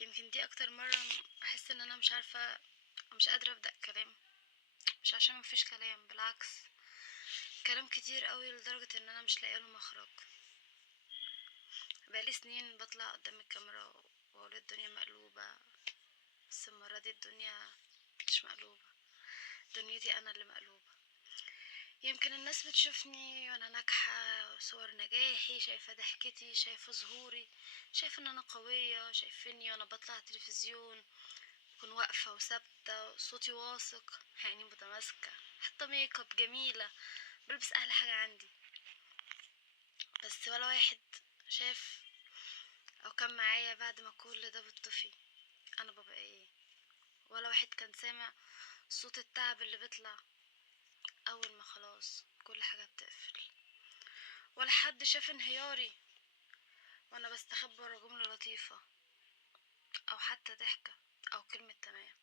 يمكن دي اكتر مرة احس ان انا مش عارفة، مش قادرة ابدأ كلام. مش عشان مفيش كلام، بالعكس، كلام كتير قوي لدرجة ان انا مش لاقيه له مخرج. بقالي سنين بطلع قدام الكاميرا واقول الدنيا مقلوبة، بس المرة دي الدنيا مش مقلوبة، دنيتي انا اللي مقلوبة. يمكن الناس بتشوفني وانا ناجحة، صور نجاحي، شايفة ضحكتي، شايفة ظهوري، شايفة ان انا قوية، شايفيني وانا بطلع على التلفزيون بكون واقفة وثابتة، صوتي واثق، عيني متماسكة، حاطة ميك اب جميلة، بلبس احلى حاجة عندي. بس ولا واحد شاف او كان معايا بعد ما كل ده بيطفي انا ببقى ايه. ولا واحد كان سامع صوت التعب اللي بيطلع اول ما خلاص كل حاجة بتقفل. ولا حد شاف انهياري وانا بستخبى ورا جملة لطيفة، او حتى ضحكة، او كلمة تمام.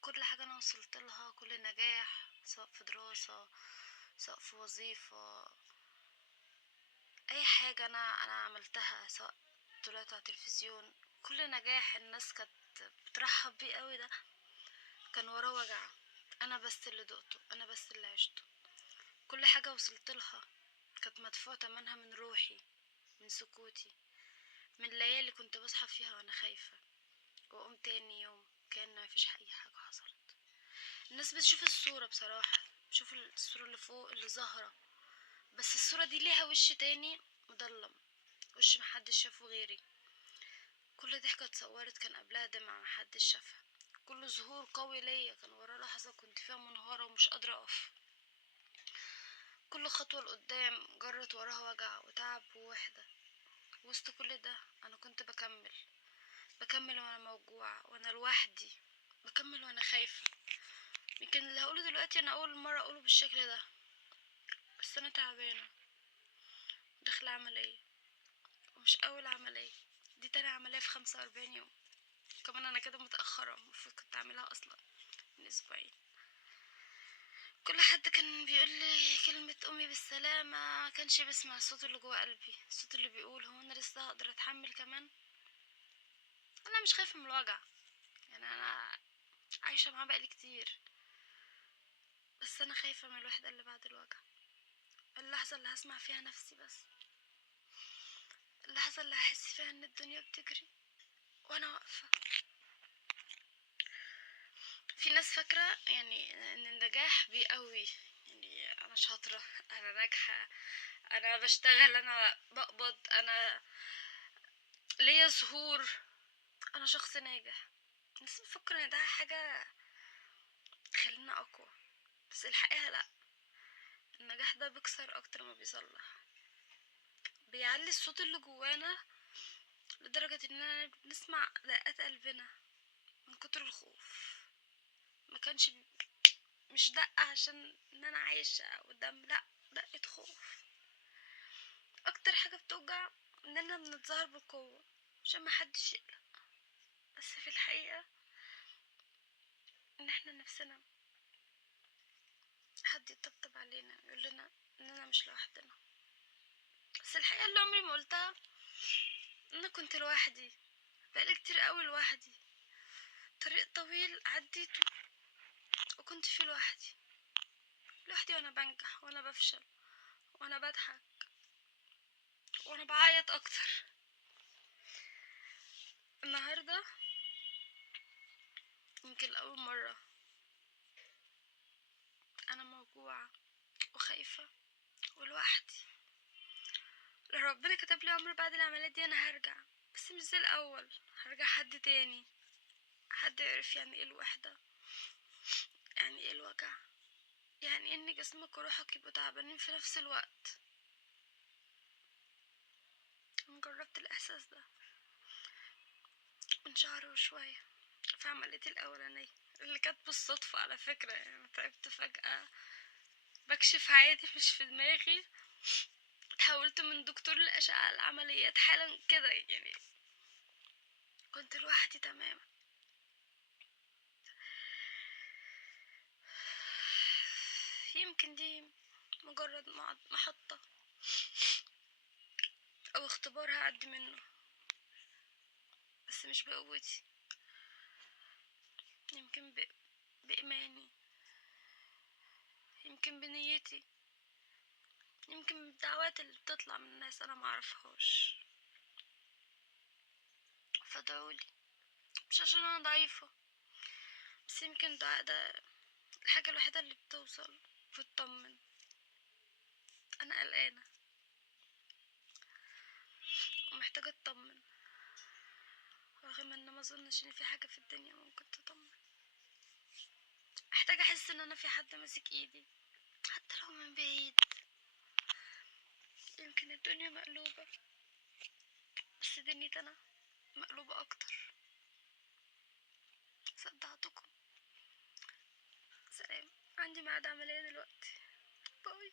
كل حاجة انا وصلت لها، كل نجاح، سواء في دراسة، سواء في وظيفة، اي حاجة انا عملتها، سواء طلعت على التلفزيون، كل نجاح الناس كانت بترحب بيه قوي ده كان وراه وجع. انا بس اللي دقته، انا بس اللي عشته. كل حاجة وصلت لها كانت مدفوع تمنها من روحي، من سكوتي، من ليالي كنت بصحى فيها وانا خايفة، واقوم تاني يوم كأن مفيش اي حاجة حصلت. الناس بتشوف الصورة، بصراحة بتشوف الصورة اللي فوق اللي ظاهرة، بس الصورة دي ليها وش تاني مضلم، وش محدش شافه غيري. كل ضحكة اتصورت كان قبلها دمعة محدش شافها. كل ظهور قوي ليا كان وراه لحظة كنت فيها منهارة ومش قادرة اقف. كل خطوة لقدام جرت وراها وجع وتعب ووحدة. وسط كل ده انا كنت بكمل وانا موجوعة وانا لوحدي، بكمل وانا خايفة. يمكن اللي هقوله دلوقتي انا اول مرة اقوله بالشكل ده، بس انا تعبانة، داخلة عملية، ومش اول عملية، دي تاني عملية في 45 يوم. كمان انا كده متأخرة، المفروض كنت اعملها اصلا من اسبوعين. كل حد كان بيقول لي كلمة امي بالسلامة كانش بيسمع الصوت اللي جوه قلبي، الصوت اللي بيقول هو انا لسه هقدر اتحمل كمان. انا مش خايفة من الوجع، يعني انا عايشة معاه بقالي كتير، بس انا خايفة من الوحدة اللي بعد الوجع. اللحظة اللي هسمع فيها نفسي بس، اللحظة اللي هحس فيها ان الدنيا بتجري وانا واقفة. في ناس فاكرة يعني ان النجاح بيقوي، يعني انا شاطرة، انا ناجحة، انا بشتغل، انا بقبض، انا ليا ظهور، انا شخص ناجح. الناس بتفكر ان ده حاجة تخلينا اقوى، بس الحقيقة لا. النجاح ده بيكسر اكتر ما بيصلح، بيعلي الصوت اللي جوانا لدرجة اننا بنسمع دقات قلبنا من كتر الخوف. ما كانش مش دقة عشان ان انا عايشة ودم، لا، دقة خوف. اكتر حاجة بتوجع اننا بنتظاهر بالقوة عشان محدش يقلق، بس في الحقيقة ان احنا نفسنا حد يطبطب علينا يقول لنا اننا مش لوحدنا. بس الحقيقة اللي عمري ما قلتها ان انا كنت لوحدي، بقالي كتير قوي لوحدي، طريق طويل عديته وكنت فيه لوحدي، لوحدي وانا بنجح وانا بفشل وانا بضحك وانا بعيط اكتر. النهاردة يمكن لأول مرة انا موجوعة وخايفة ولوحدي. لو ربنا كتب لي عمر بعد العملية دي انا هرجع، بس مش زي الاول، هرجع حد تاني، حد يعرف يعني ايه الوحدة، يعني ايه الوجع، يعني ان جسمك وروحك يبقوا تعبانين في نفس الوقت. انا جربت الاحساس ده من شهر وشوية في عمليتي الاولانية اللي كانت بالصدفة على فكرة، يعني تعبت فجأة بكشف عادي مش في دماغي، اتحولت من دكتور لأشعة العمليات حالا كده، يعني كنت لوحدي تماما. يمكن دي مجرد محطة او اختبار هعدي منه، بس مش بقوتي، يمكن بإيماني، يمكن بنيتي، يمكن بالدعوات اللي بتطلع من الناس انا معرفهاش. فادعولي، مش عشان انا ضعيفة، بس يمكن الدعاء ده الحاجة الوحيدة اللي بتوصل وتطمن. انا قلقانة ومحتاجة اطمن، رغم ان ما اظنش ان في حاجة في الدنيا ممكن تطمن. محتاجة احس ان انا في حد ماسك ايدي حتى لو من بعيد. يمكن الدنيا مقلوبة، بس دنيتي انا مقلوبة اكتر. صدعتكم. سلام، عندي ميعاد عملية دلوقتي. باي.